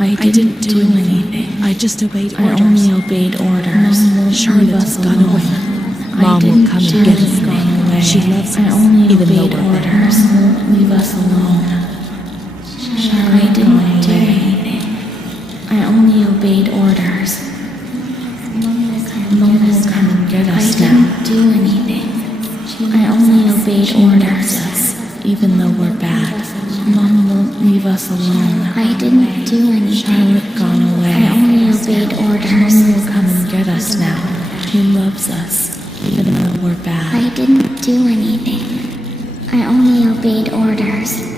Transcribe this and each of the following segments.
I didn't do anything. I just obeyed orders. I only obeyed orders. Charlotte has gone away. Mom will come and get us now. She loves I us, only even though obeyed we're bad. orders. Won't leave us alone. I didn't do anything. I only obeyed orders. Mom will come and get us now. I didn't do anything. I only obeyed orders. Even though we're bad. Mom won't leave us alone. I didn't do anything. Charlotte gone away. I only obeyed orders. Mom will come and get us now. He loves us, even though we're bad. I didn't do anything. I only obeyed orders.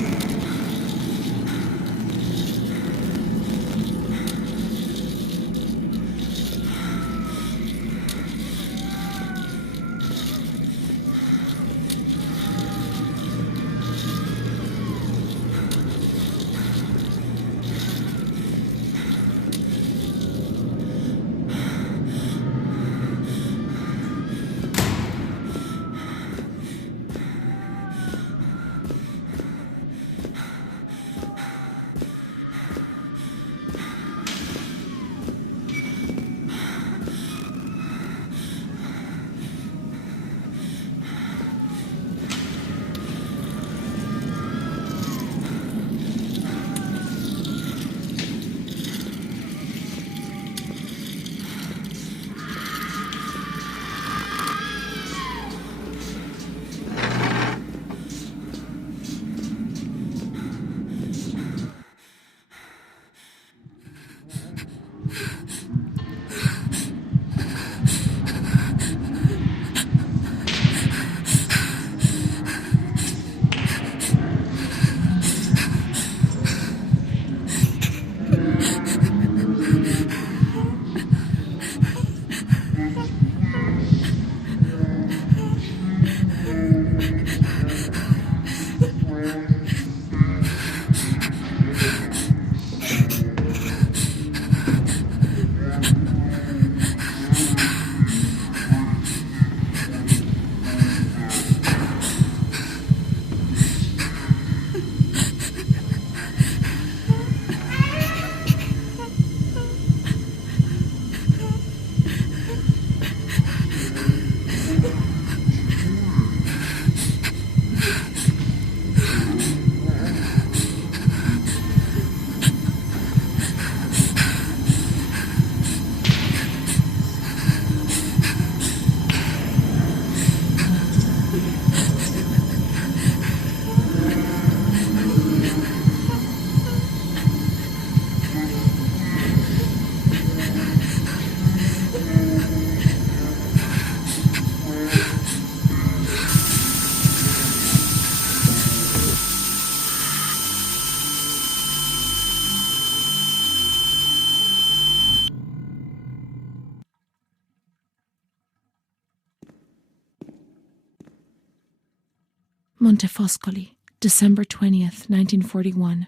Montefoscoli, December 20th, 1941.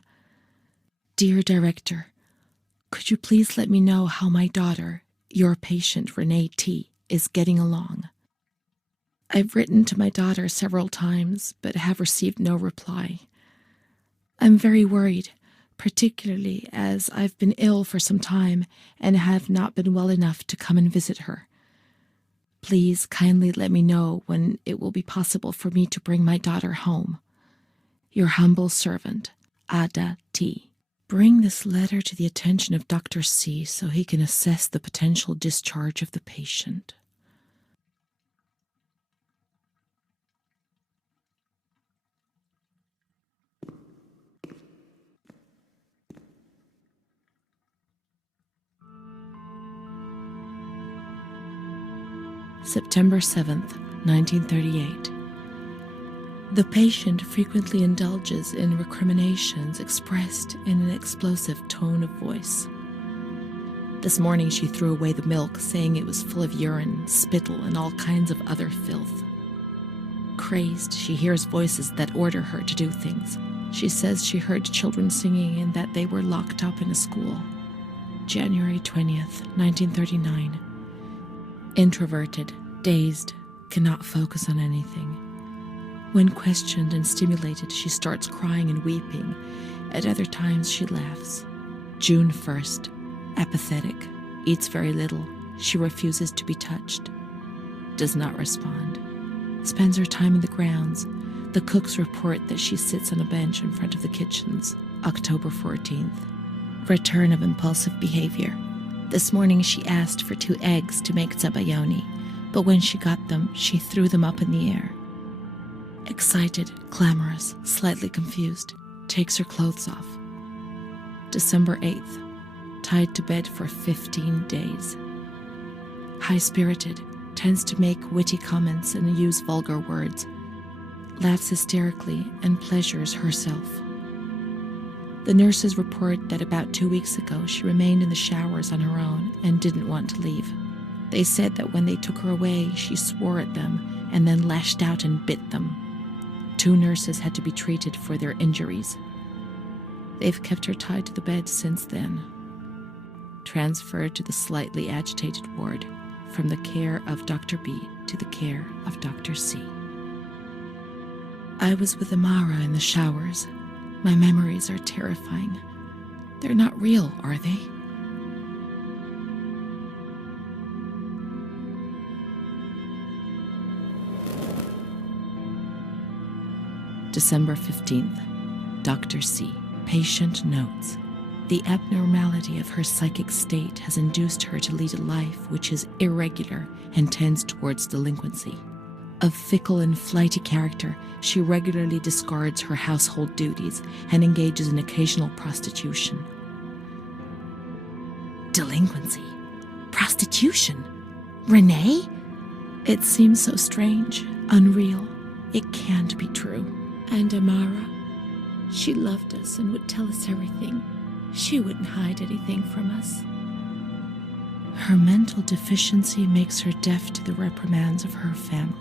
Dear Director, could you please let me know how my daughter, your patient Renee T., is getting along? I've written to my daughter several times, but have received no reply. I'm very worried, particularly as I've been ill for some time and have not been well enough to come and visit her. Please kindly let me know when it will be possible for me to bring my daughter home. Your humble servant, Ada T. Bring this letter to the attention of Dr. C so he can assess the potential discharge of the patient. September 7th, 1938. The patient frequently indulges in recriminations expressed in an explosive tone of voice. This morning she threw away the milk, saying it was full of urine, spittle, and all kinds of other filth. Crazed, she hears voices that order her to do things. She says she heard children singing and that they were locked up in a school. January 20th, 1939. Introverted, dazed, cannot focus on anything. When questioned and stimulated, she starts crying and weeping. At other times, she laughs. June 1st. Apathetic. Eats very little. She refuses to be touched. Does not respond. Spends her time in the grounds. The cooks report that she sits on a bench in front of the kitchens. October 14th. Return of impulsive behavior. This morning she asked for 2 eggs to make zabayoni, but when she got them, she threw them up in the air. Excited, clamorous, slightly confused. Takes her clothes off. December 8th. Tied to bed for 15 days. High-spirited, tends to make witty comments and use vulgar words. Laughs hysterically and pleasures herself. The nurses report that about 2 weeks ago she remained in the showers on her own and didn't want to leave. They said that when they took her away, she swore at them and then lashed out and bit them. 2 nurses had to be treated for their injuries. They've kept her tied to the bed since then. Transferred to the slightly agitated ward, from the care of Dr. B to the care of Dr. C. I was with Amara in the showers. My memories are terrifying. They're not real, are they? December 15th. Dr. C. Patient notes. The abnormality of her psychic state has induced her to lead a life which is irregular and tends towards delinquency. Of fickle and flighty character, she regularly discards her household duties and engages in occasional prostitution. Delinquency? Prostitution? Renee? It seems so strange, unreal. It can't be true. And Amara? She loved us and would tell us everything. She wouldn't hide anything from us. Her mental deficiency makes her deaf to the reprimands of her family.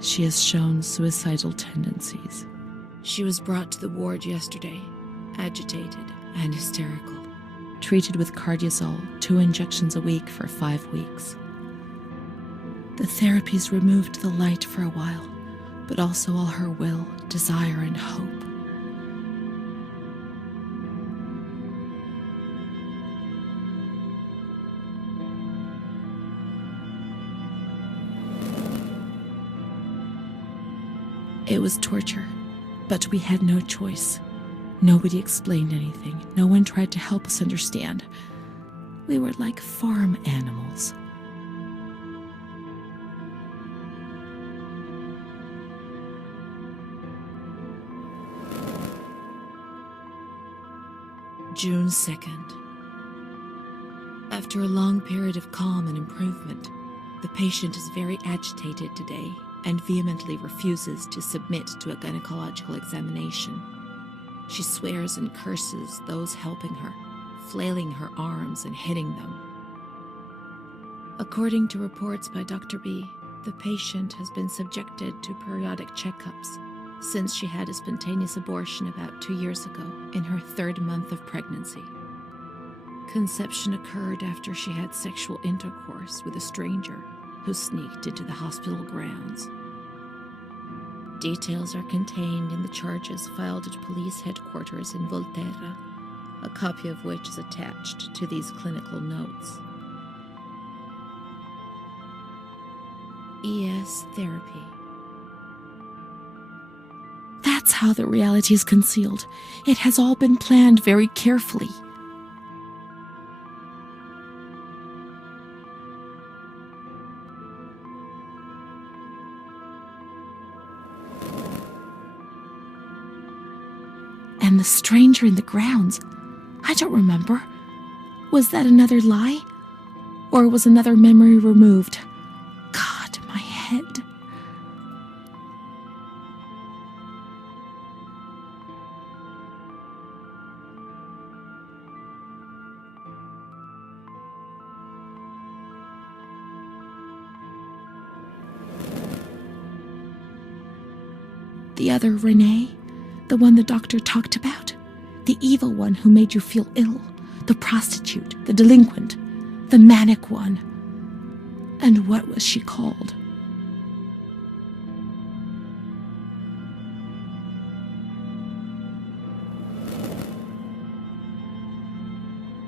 She has shown suicidal tendencies. She was brought to the ward yesterday, agitated and hysterical. Treated with cardiazol, 2 injections a week for 5 weeks. The therapies removed the light for a while, but also all her will, desire, and hope. It was torture, but we had no choice. Nobody explained anything. No one tried to help us understand. We were like farm animals. June 2nd. After a long period of calm and improvement, the patient is very agitated today and vehemently refuses to submit to a gynecological examination. She swears and curses those helping her, flailing her arms and hitting them. According to reports by Dr. B, the patient has been subjected to periodic checkups since she had a spontaneous abortion about 2 years ago in her 3rd month of pregnancy. Conception occurred after she had sexual intercourse with a stranger who sneaked into the hospital grounds. Details are contained in the charges filed at police headquarters in Volterra, a copy of which is attached to these clinical notes. ES therapy. That's how the reality is concealed. It has all been planned very carefully. And the stranger in the grounds, I don't remember. Was that another lie? Or was another memory removed? God, my head. The other Renee? The one the doctor talked about? The evil one who made you feel ill? The prostitute? The delinquent? The manic one? And what was she called?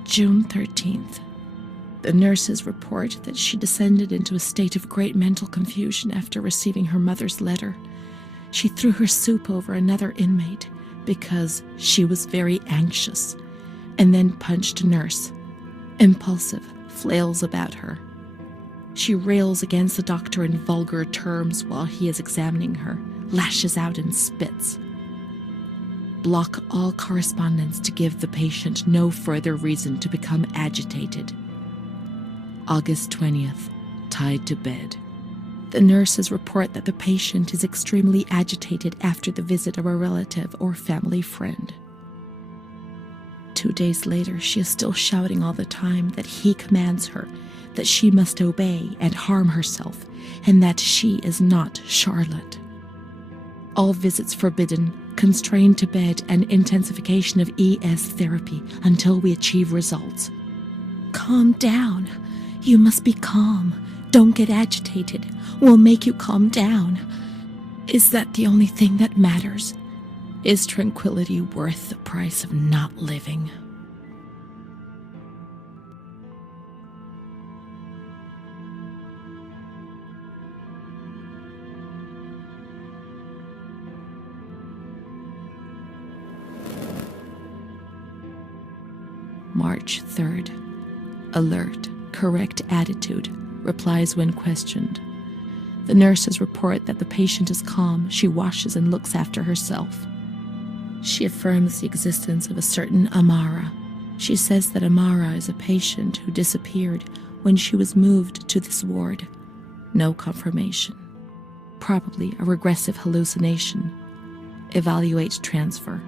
June 13th. The nurses report that she descended into a state of great mental confusion after receiving her mother's letter. She threw her soup over another inmate because she was very anxious, and then punched a nurse. Impulsive, flails about her. She rails against the doctor in vulgar terms while he is examining her, lashes out and spits. Block all correspondence to give the patient no further reason to become agitated. August 20th, tied to bed. The nurses report that the patient is extremely agitated after the visit of a relative or family friend. 2 days later, she is still shouting all the time that he commands her, that she must obey and harm herself, and that she is not Charlotte. All visits forbidden, constrained to bed, and intensification of ES therapy until we achieve results. Calm down. You must be calm. Don't get agitated. We'll make you calm down. Is that the only thing that matters? Is tranquility worth the price of not living? March 3rd. Alert, correct attitude, replies when questioned. The nurses report that the patient is calm. She washes and looks after herself. She affirms the existence of a certain Amara. She says that Amara is a patient who disappeared when she was moved to this ward. No confirmation. Probably a regressive hallucination. Evaluate transfer.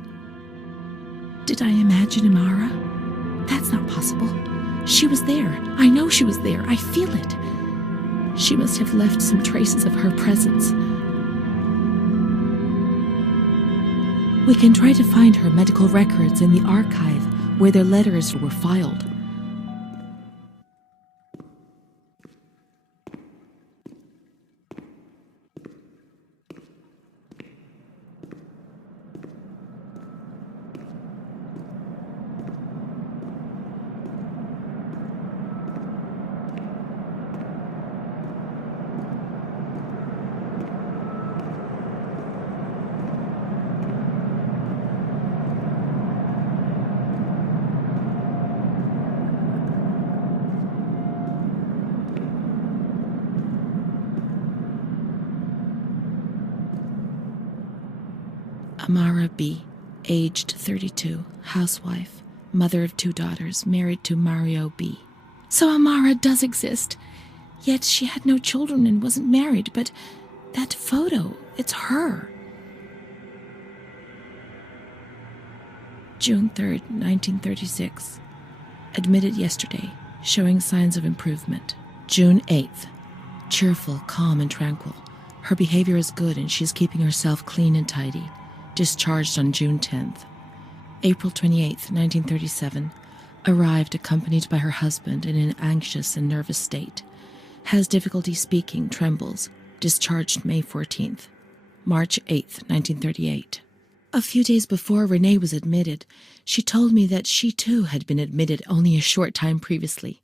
Did I imagine Amara? That's not possible. She was there. I know she was there. I feel it. She must have left some traces of her presence. We can try to find her medical records in the archive where their letters were filed. Amara B., aged 32, housewife, mother of 2 daughters, married to Mario B. So Amara does exist. Yet she had no children and wasn't married, but that photo, it's her. June 3rd, 1936. Admitted yesterday, showing signs of improvement. June 8th. Cheerful, calm, and tranquil. Her behavior is good and she's keeping herself clean and tidy. Discharged on June 10th. April 28th, 1937. Arrived accompanied by her husband in an anxious and nervous state. Has difficulty speaking, trembles. Discharged May 14th. March 8th, 1938. A few days before Renee was admitted, she told me that she too had been admitted only a short time previously.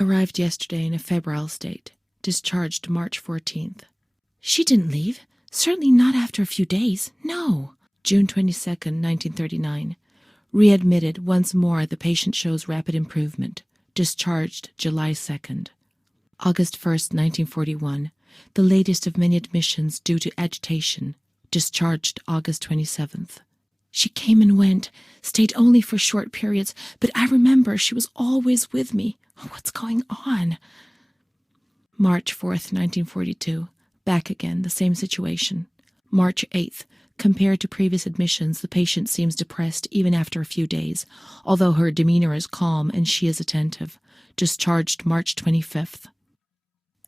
Arrived yesterday in a febrile state. Discharged March 14th. She didn't leave. Certainly not after a few days. No. June 22nd, 1939. Readmitted once more. The patient shows rapid improvement. Discharged July 2nd. August 1st, 1941. The latest of many admissions due to agitation. Discharged August 27th. She came and went, stayed only for short periods, but I remember she was always with me. What's going on? March 4th, 1942. Back again, the same situation. March 8th. Compared to previous admissions, the patient seems depressed even after a few days, although her demeanor is calm and she is attentive. Discharged March 25th.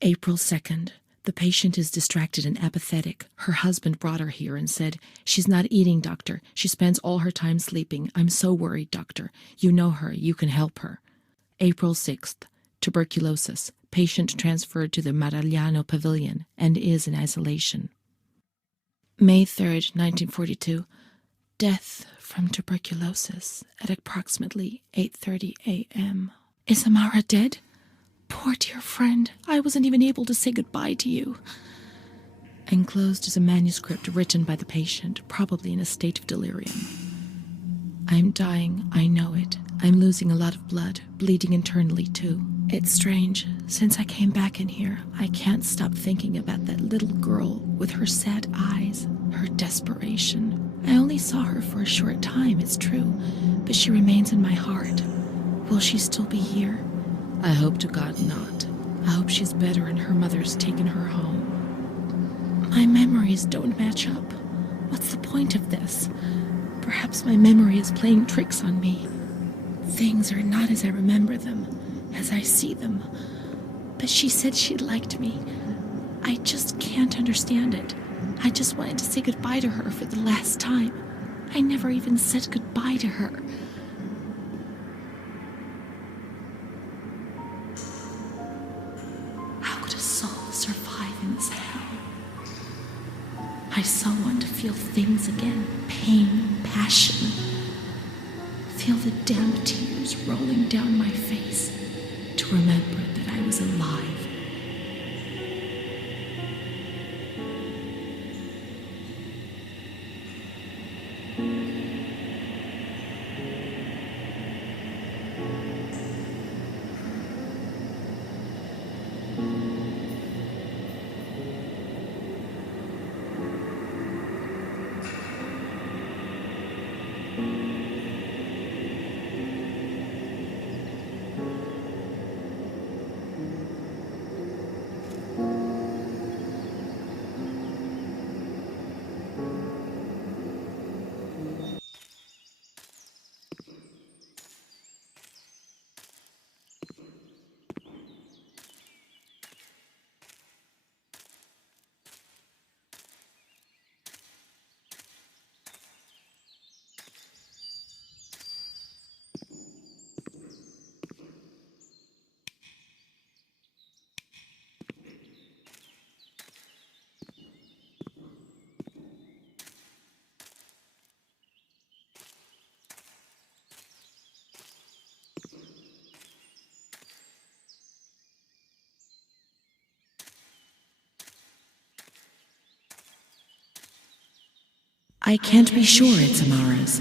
April 2nd. The patient is distracted and apathetic. Her husband brought her here and said, "She's not eating, doctor. She spends all her time sleeping. I'm so worried, doctor. You know her. You can help her." April 6th. Tuberculosis. Patient transferred to the Maragliano Pavilion and is in isolation. May 3rd, 1942. Death from tuberculosis at approximately 8:30 a.m. Is Amara dead? Poor dear friend, I wasn't even able to say goodbye to you. Enclosed is a manuscript written by the patient, probably in a state of delirium. I'm dying, I know it. I'm losing a lot of blood, bleeding internally too. It's strange. Since I came back in here, I can't stop thinking about that little girl with her sad eyes, her desperation. I only saw her for a short time, it's true, but she remains in my heart. Will she still be here? I hope to God not. I hope she's better and her mother's taken her home. My memories don't match up. What's the point of this? Perhaps my memory is playing tricks on me. Things are not as I remember them, as I see them. But she said she liked me. I just can't understand it. I just wanted to say goodbye to her for the last time. I never even said goodbye to her. How could a soul survive in this hell? I so want to feel things again. Pain, passion. Feel the damp tears rolling down my face. To remember that I was alive. I can't be sure it's Amara's.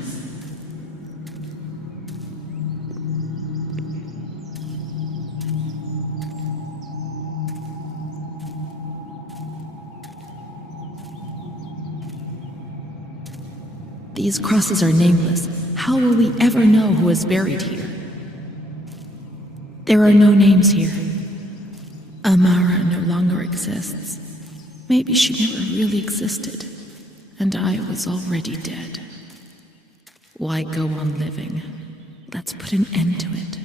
These crosses are nameless. How will we ever know who is buried here? There are no names here. Amara no longer exists. Maybe she never really existed, and I was already dead. Why go on living? Let's put an end to it.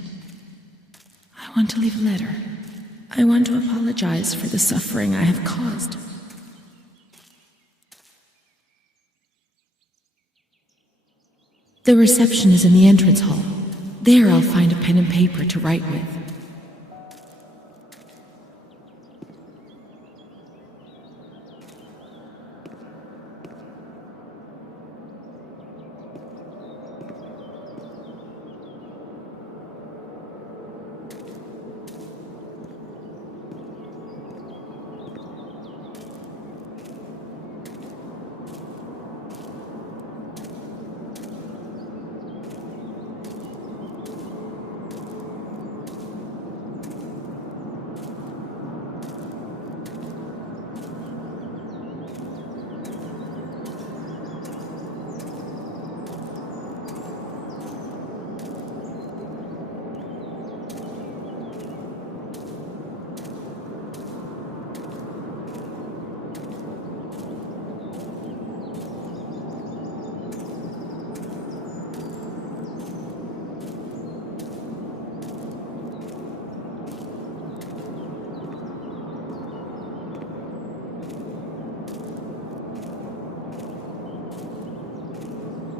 I want to leave a letter. I want to apologize for the suffering I have caused. The reception is in the entrance hall. There I'll find a pen and paper to write with.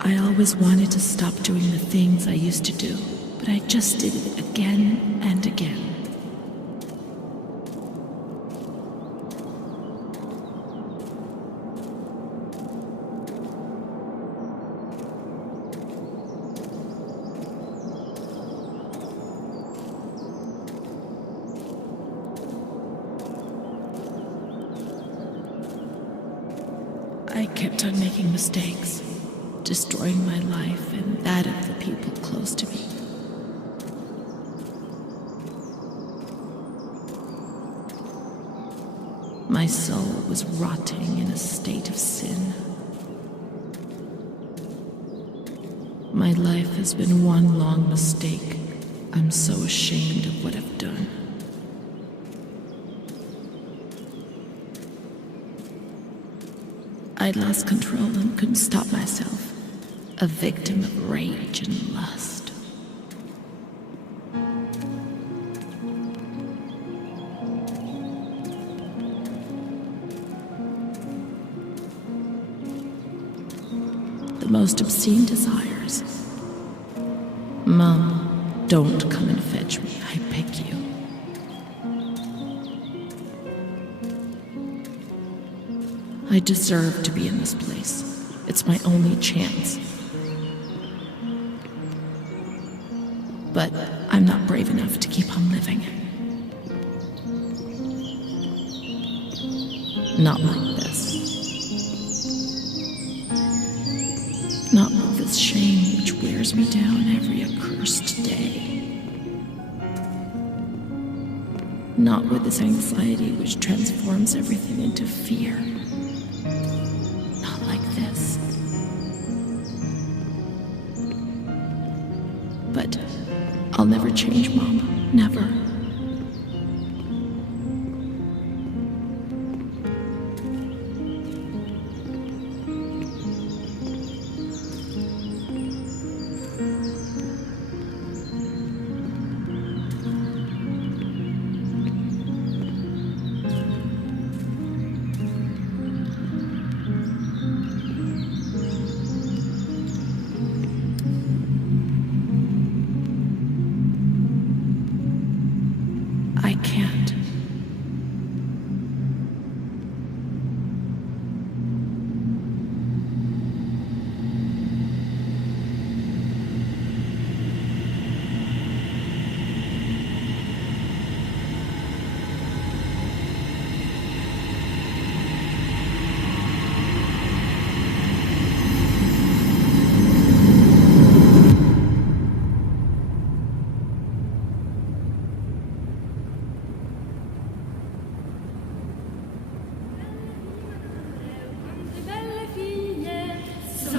I always wanted to stop doing the things I used to do, but I just did it again and again. kept on making mistakes, destroying my life and that of the people close to me. My soul was rotting in a state of sin. My life has been one long mistake. I'm so ashamed of what I've done. I'd lost control and couldn't stop myself, a victim of rage and lust. The most obscene desires. Mom, don't come and fetch me, I beg you. I deserve to be in this place. It's my only chance. But I'm not brave enough to keep on living. Not like this. Not with this shame which wears me down every accursed day. Not with this anxiety which transforms everything into fear. Not like this. But I'll never change, Mom. Never. I can't.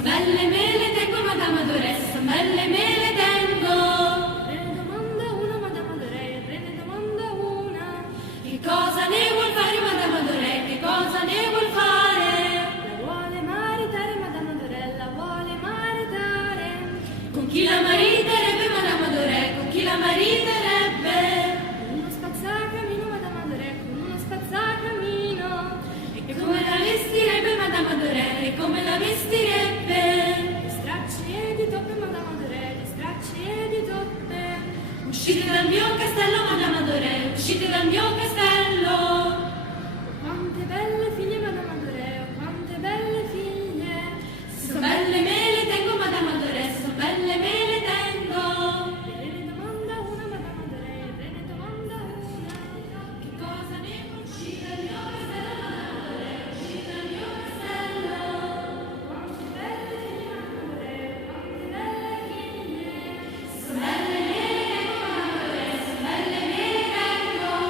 Belle me le tengo, Madame Adoressa, belle me le tengo. Re ne domanda una, Madame Adoressa, re ne domanda una. Che cosa ne vuol fare, Madame Adoressa, che cosa ne vuol fare? La vuole maritare, Madame Adoressa, la vuole maritare. Con chi la mariterebbe, Madame Adoressa, con chi la mariterebbe? Con uno spazzacamino, Madame Adoressa, con uno spazzacamino. E come la vestirebbe, Madame Adoressa, e come la vestirebbe? Uscite dal mio castello, Madame Adorée, uscite dal mio castello. Quante belle figlie, Madame Adorée, quante belle figlie. Se sono belle me le tengo, Madame Adorée, se sono belle me le tengo. Re ne domanda una, Madame Adorée, re ne domanda una. Che cosa ne vuol uscire dal mio castello, Madame Adorée, uscite dal mio castello. Quante belle figlie, Madame Adorée, quante belle figlie. Se sono belle me le tengo, Madame Adorée, se sono belle me le tengo.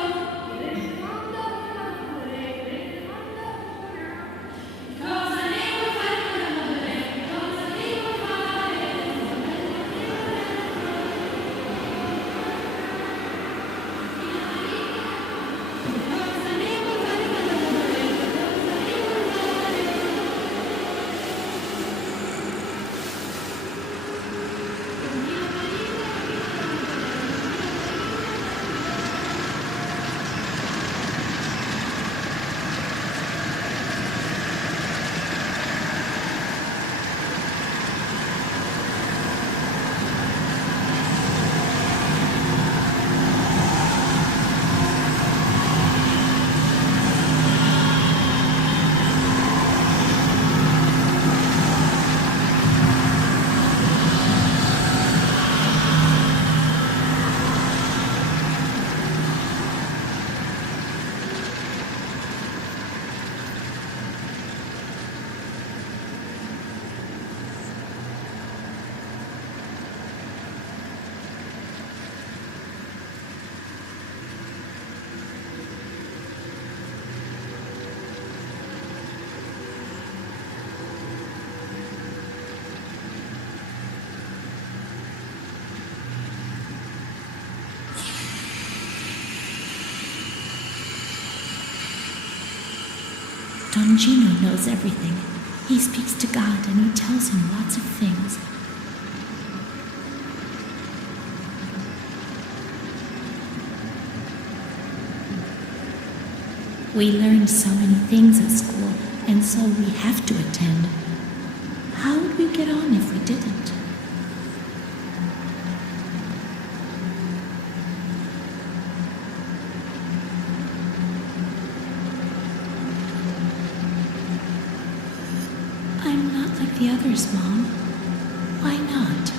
Don Gino knows everything. He speaks to God and he tells him lots of things. We learn so many things at school, and so we have to attend. How would we get on if we didn't? I'm not like the others, Mom. Why not?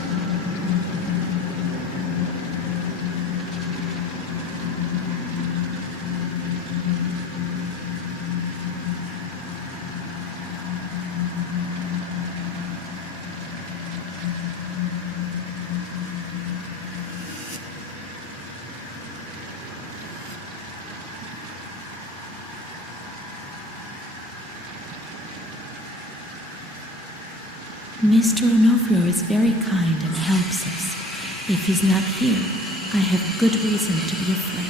Mr. Onofrio is very kind and helps us. If he's not here, I have good reason to be afraid.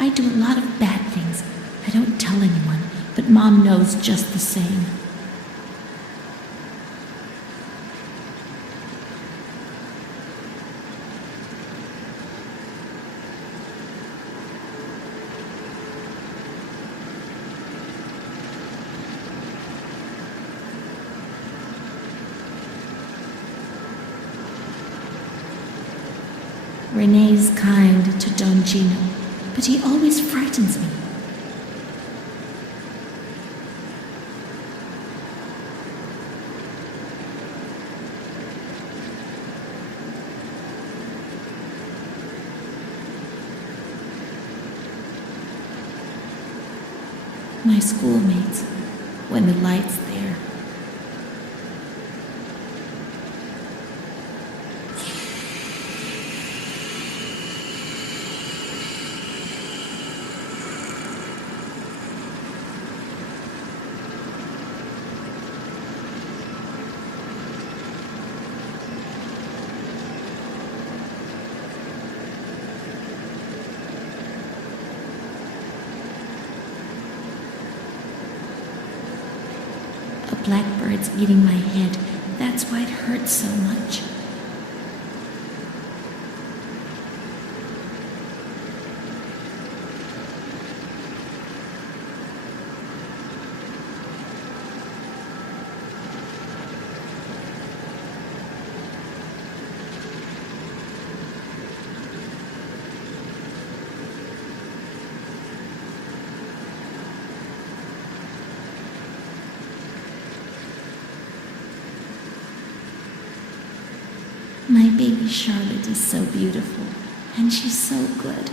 I do a lot of bad things. I don't tell anyone, but Mom knows just the same. Rene's kind to Don Gino, but he always frightens me. My schoolmates, when the light's there. A blackbird's eating my head. That's why it hurts so much. My baby Charlotte is so beautiful, and she's so good.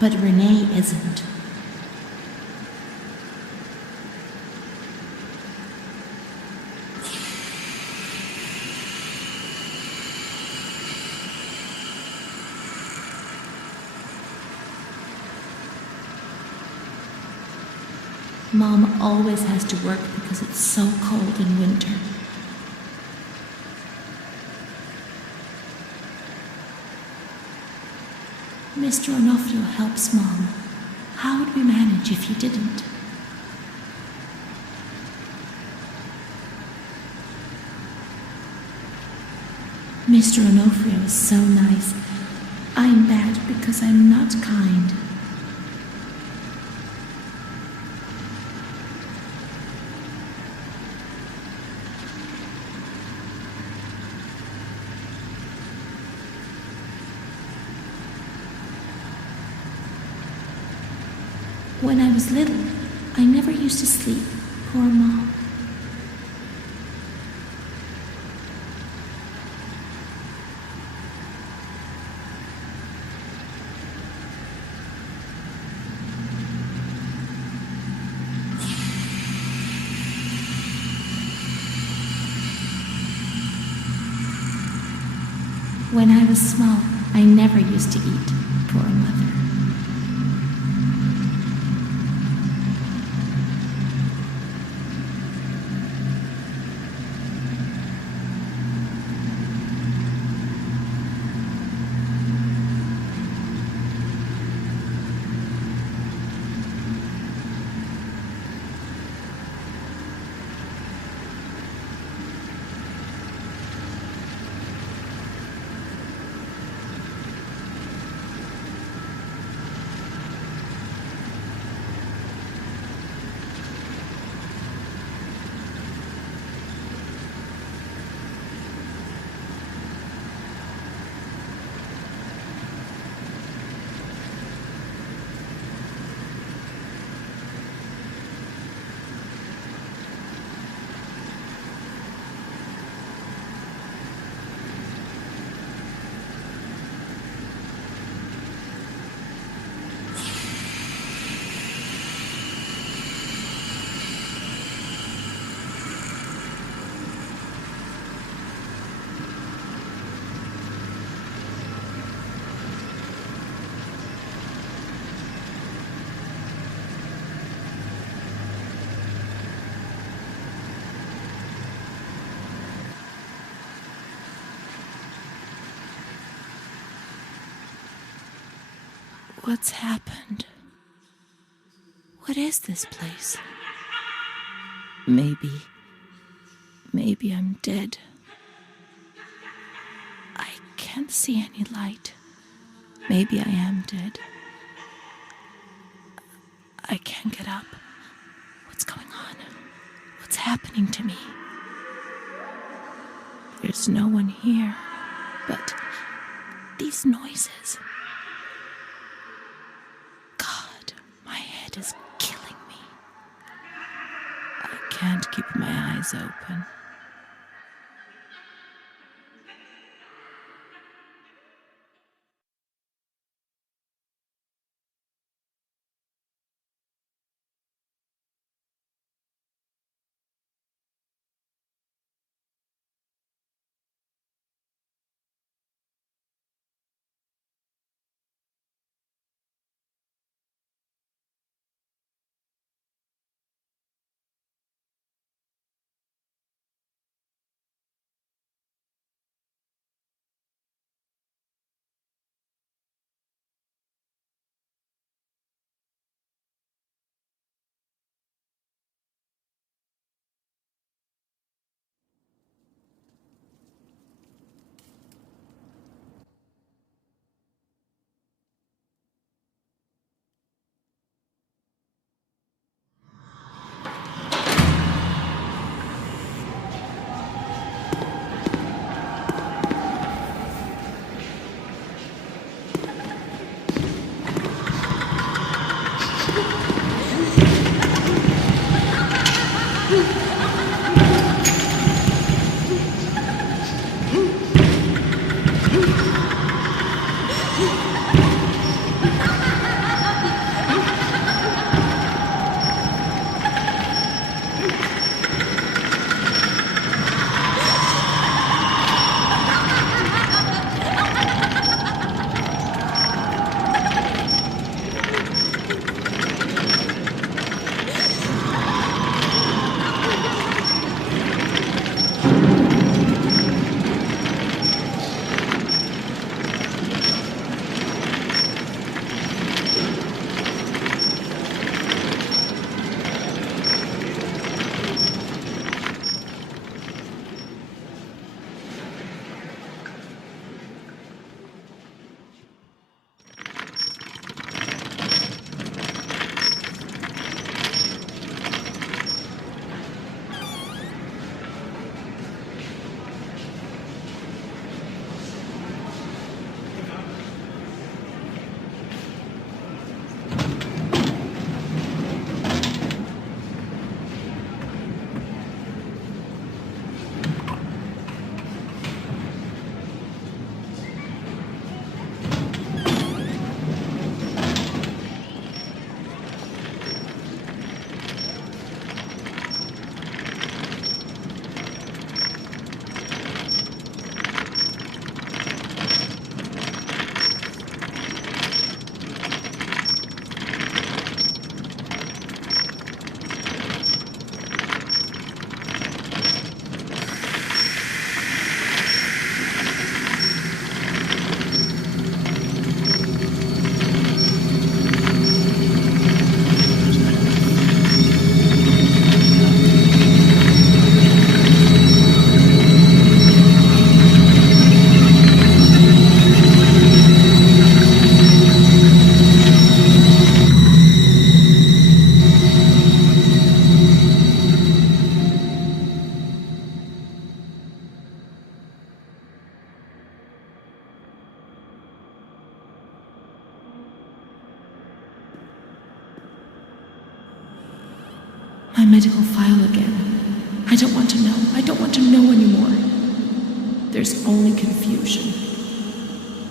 But Rene isn't. Mom always has to work because it's so cold in winter. Mr. Onofrio helps Mom. How would we manage if he didn't? Mr. Onofrio is so nice. I'm bad because I'm not kind. When I was little, I never used to sleep. Poor Mom. When I was small, I never used to eat. Poor Mother. What's happened? What is this place? Maybe I'm dead. I can't see any light. Maybe I am dead. I can't get up. What's going on? What's happening to me? There's no one here, but these noises. God, my head is killing me. I can't keep my eyes open. My medical file again. I don't want to know. I don't want to know anymore. There's only confusion.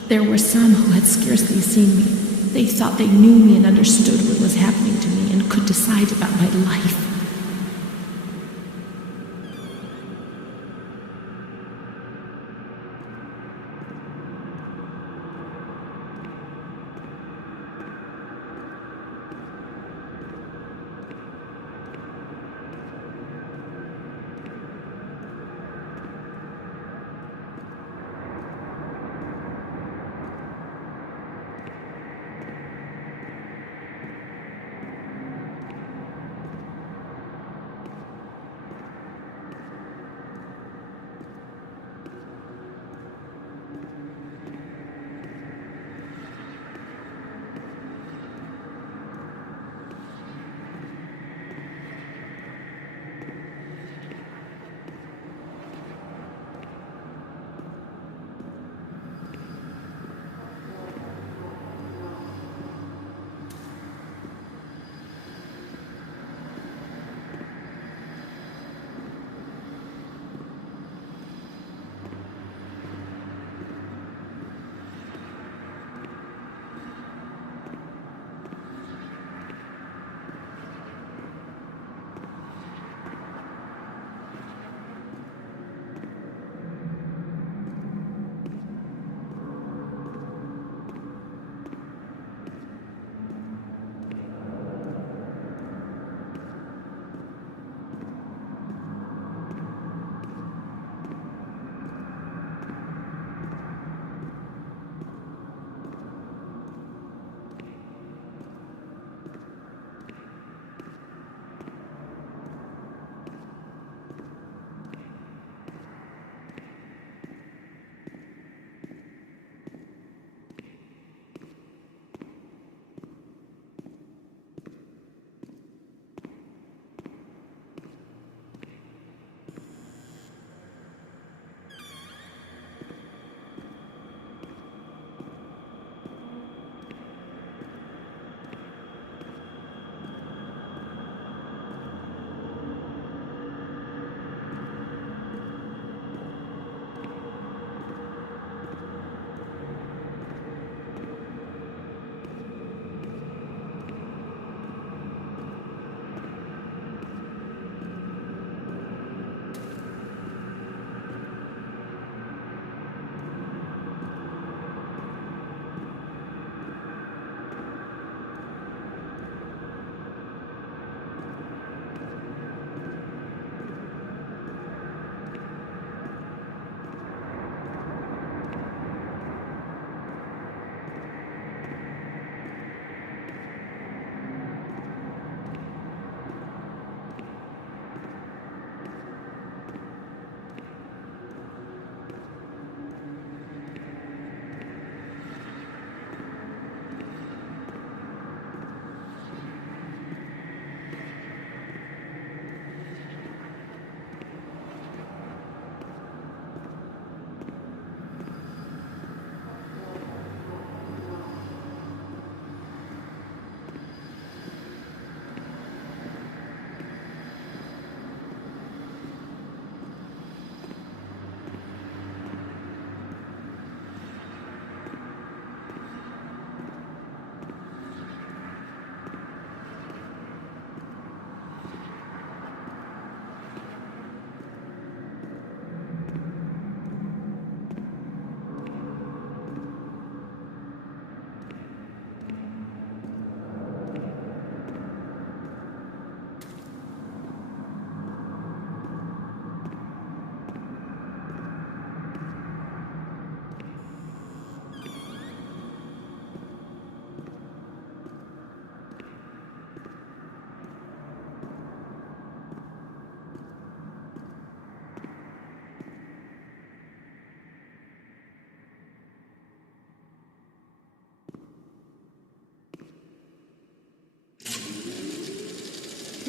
There were some who had scarcely seen me. They thought they knew me and understood what was happening to me and could decide about my life.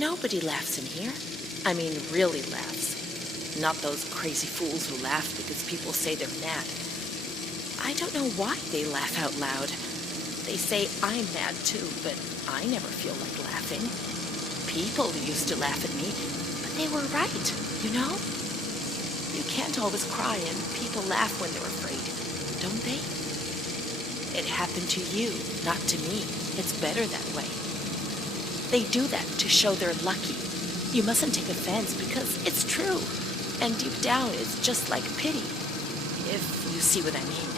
Nobody laughs in here. I mean, really laughs. Not those crazy fools who laugh because people say they're mad. I don't know why they laugh out loud. They say I'm mad too, but I never feel like laughing. People used to laugh at me, but they were right, you know? You can't always cry, and people laugh when they're afraid, don't they? It happened to you, not to me. It's better that way. They do that to show they're lucky. You mustn't take offense because it's true. And deep down, it's just like pity, if you see what I mean.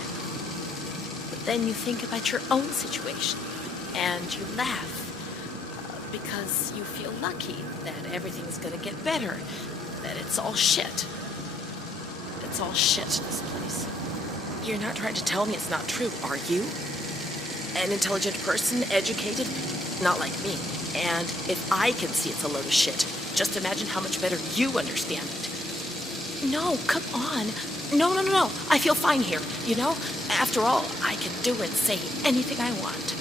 But then you think about your own situation, and you laugh because you feel lucky that everything's gonna get better, that it's all shit. It's all shit, this place. You're not trying to tell me it's not true, are you? An intelligent person, educated, not like me. And if I can see it's a load of shit, just imagine how much better you understand it. No, come on. No. I feel fine here, you know? After all, I can do and say anything I want.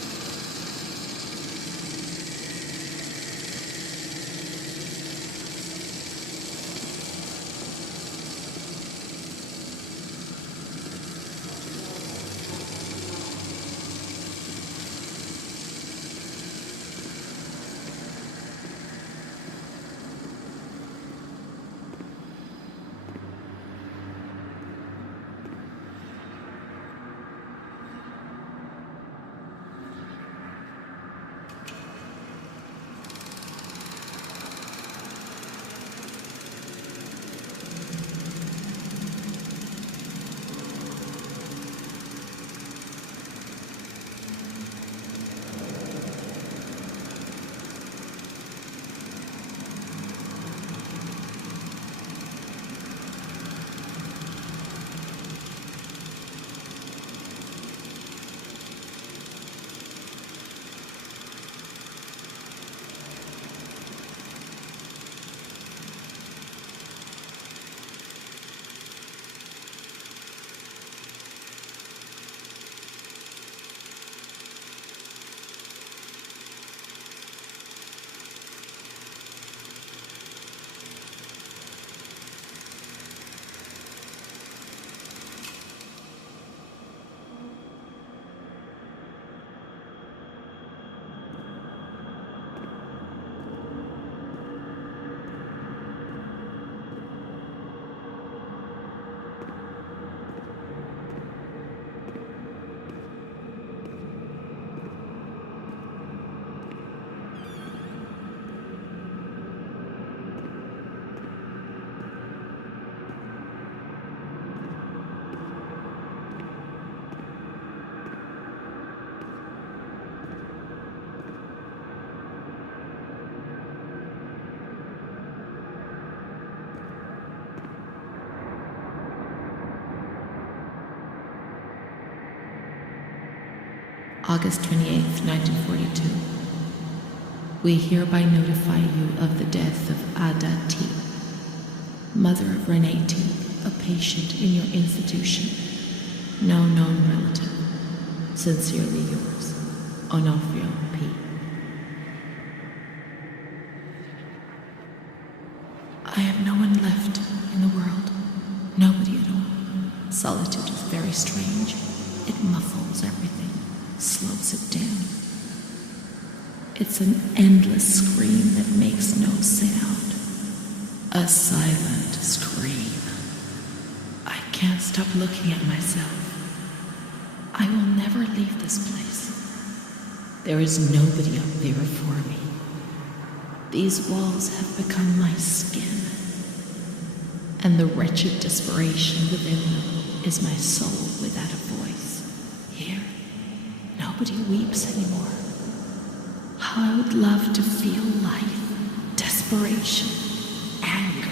August 28th, 1942. We hereby notify you of the death of Ada T., mother of Renee T., a patient in your institution. No known relative. Sincerely yours, Onofrio P. I have no one left in the world. Nobody at all. Solitude is very strange. It muffles everything, slows it down. It's an endless scream that makes no sound. A silent scream. I can't stop looking at myself. I will never leave this place. There is nobody up there for me. These walls have become my skin, and the wretched desperation within them is my soul without a voice. Here, nobody weeps anymore. How I would love to feel life, desperation, anger.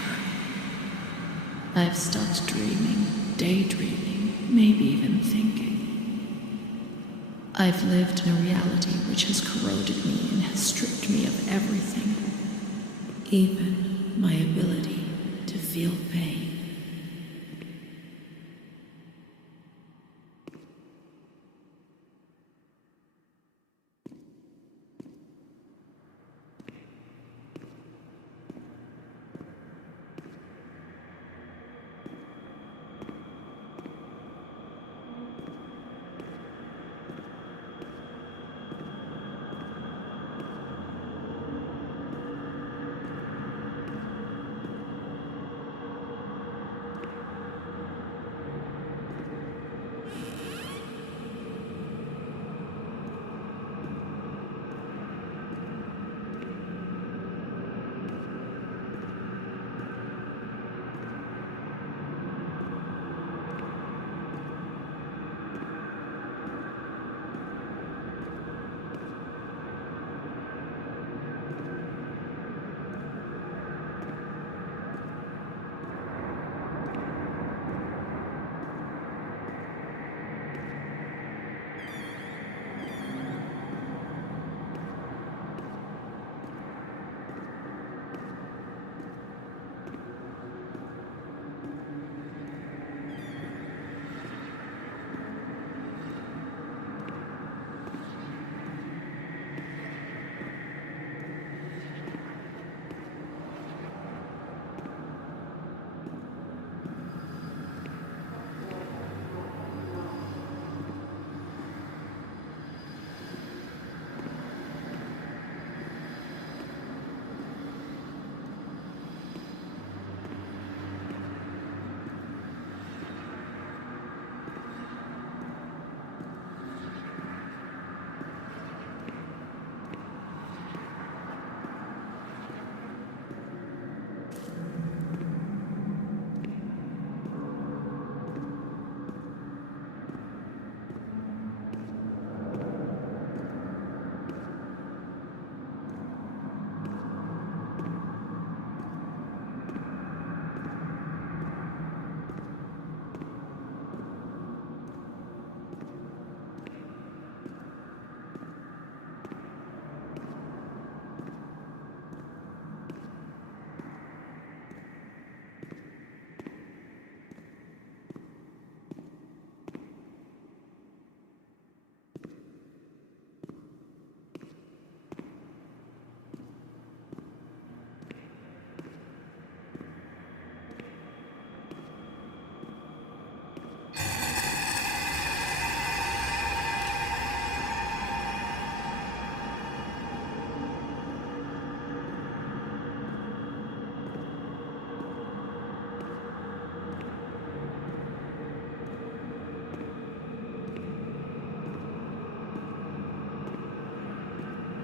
I've stopped dreaming, daydreaming, maybe even thinking. I've lived in a reality which has corroded me and has stripped me of everything, even my ability to feel pain.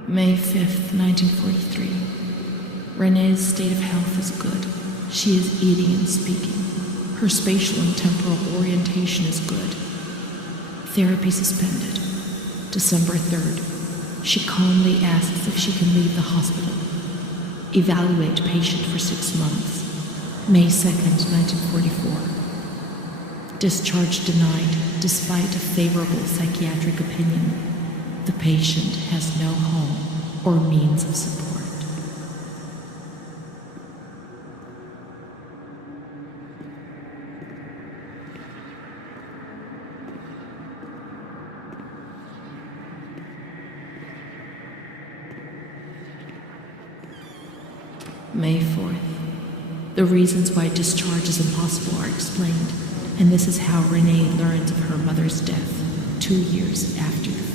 May 5th, 1943. Renee's state of health is good. She is eating and speaking. Her spatial and temporal orientation is good. Therapy suspended. December 3rd. She calmly asks if she can leave the hospital. Evaluate patient for 6 months. May 2nd, 1944. Discharge denied despite a favorable psychiatric opinion. The patient has no home or means of support. May 4th. The reasons why discharge is impossible are explained, and this is how Renee learns of her mother's death 2 years after the fact.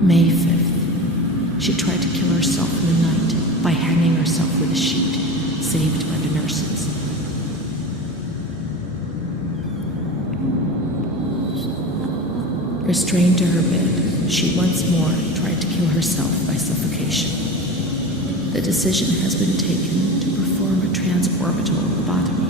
May 5th. She tried to kill herself in the night by hanging herself with a sheet, saved by the nurses. Restrained to her bed, she once more tried to kill herself by suffocation. The decision has been taken to perform a transorbital lobotomy.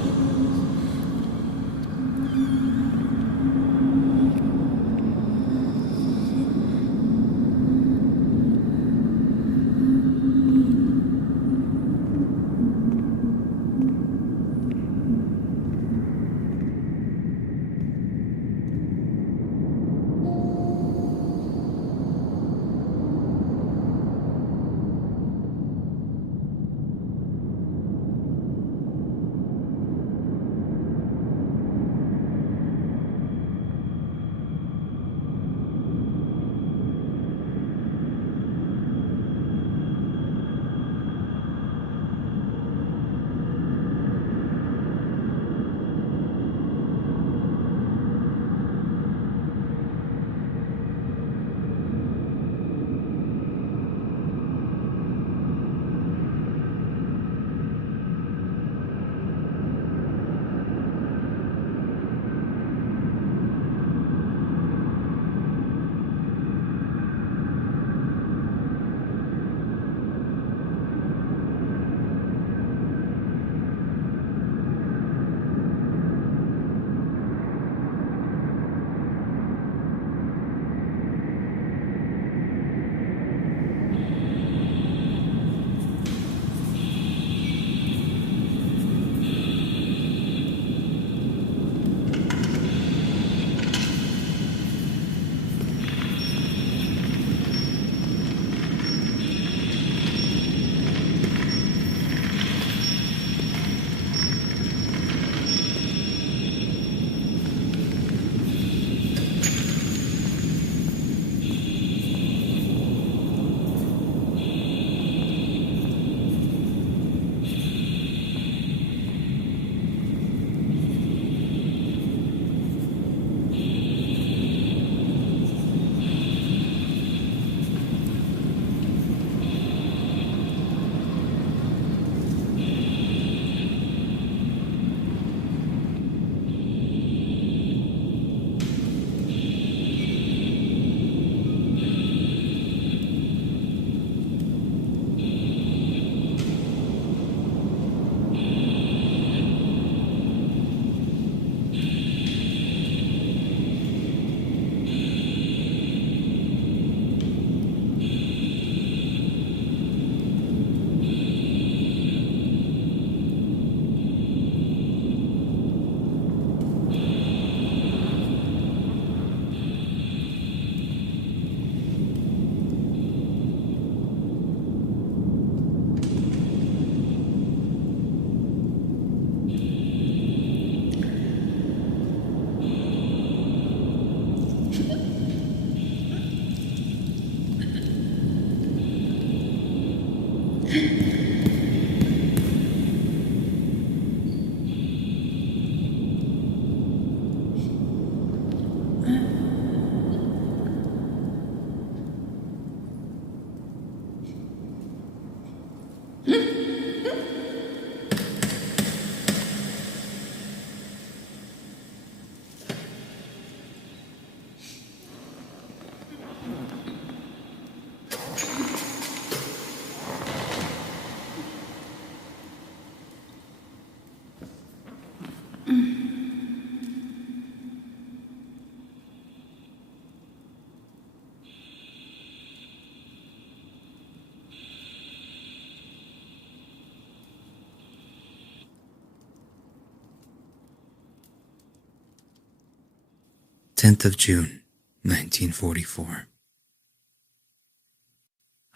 10th of June, 1944.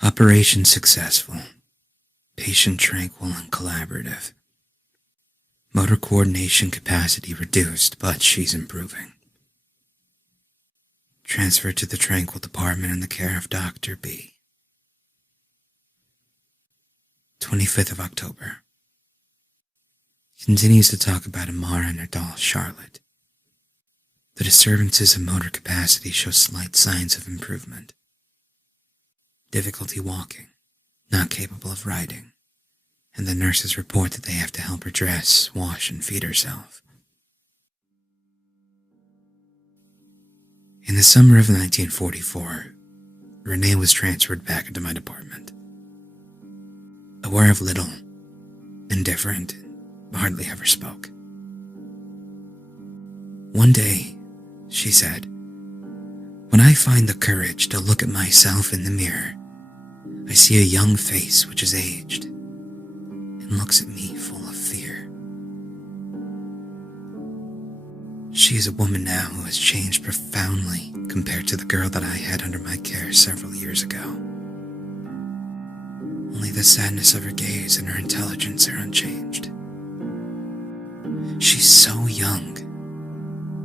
Operation successful. Patient tranquil and collaborative. Motor coordination capacity reduced, but she's improving. Transferred to the tranquil department in the care of Dr. B. 25th of October. Continues to talk about Amara and her doll, Charlotte. The disturbances of motor capacity show slight signs of improvement. Difficulty walking, not capable of riding, and the nurses report that they have to help her dress, wash, and feed herself. In the summer of 1944, Renee was transferred back into my department. Aware of little, indifferent, hardly ever spoke. One day, she said, "When I find the courage to look at myself in the mirror, I see a young face which is aged and looks at me full of fear." She is a woman now who has changed profoundly compared to the girl that I had under my care several years ago. Only the sadness of her gaze and her intelligence are unchanged. She's so young,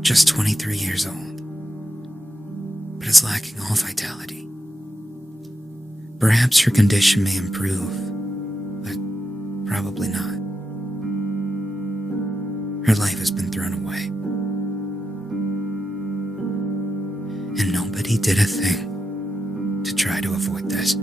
just 23 years old, but is lacking all vitality. Perhaps her condition may improve, but probably not. Her life has been thrown away, and nobody did a thing to try to avoid this.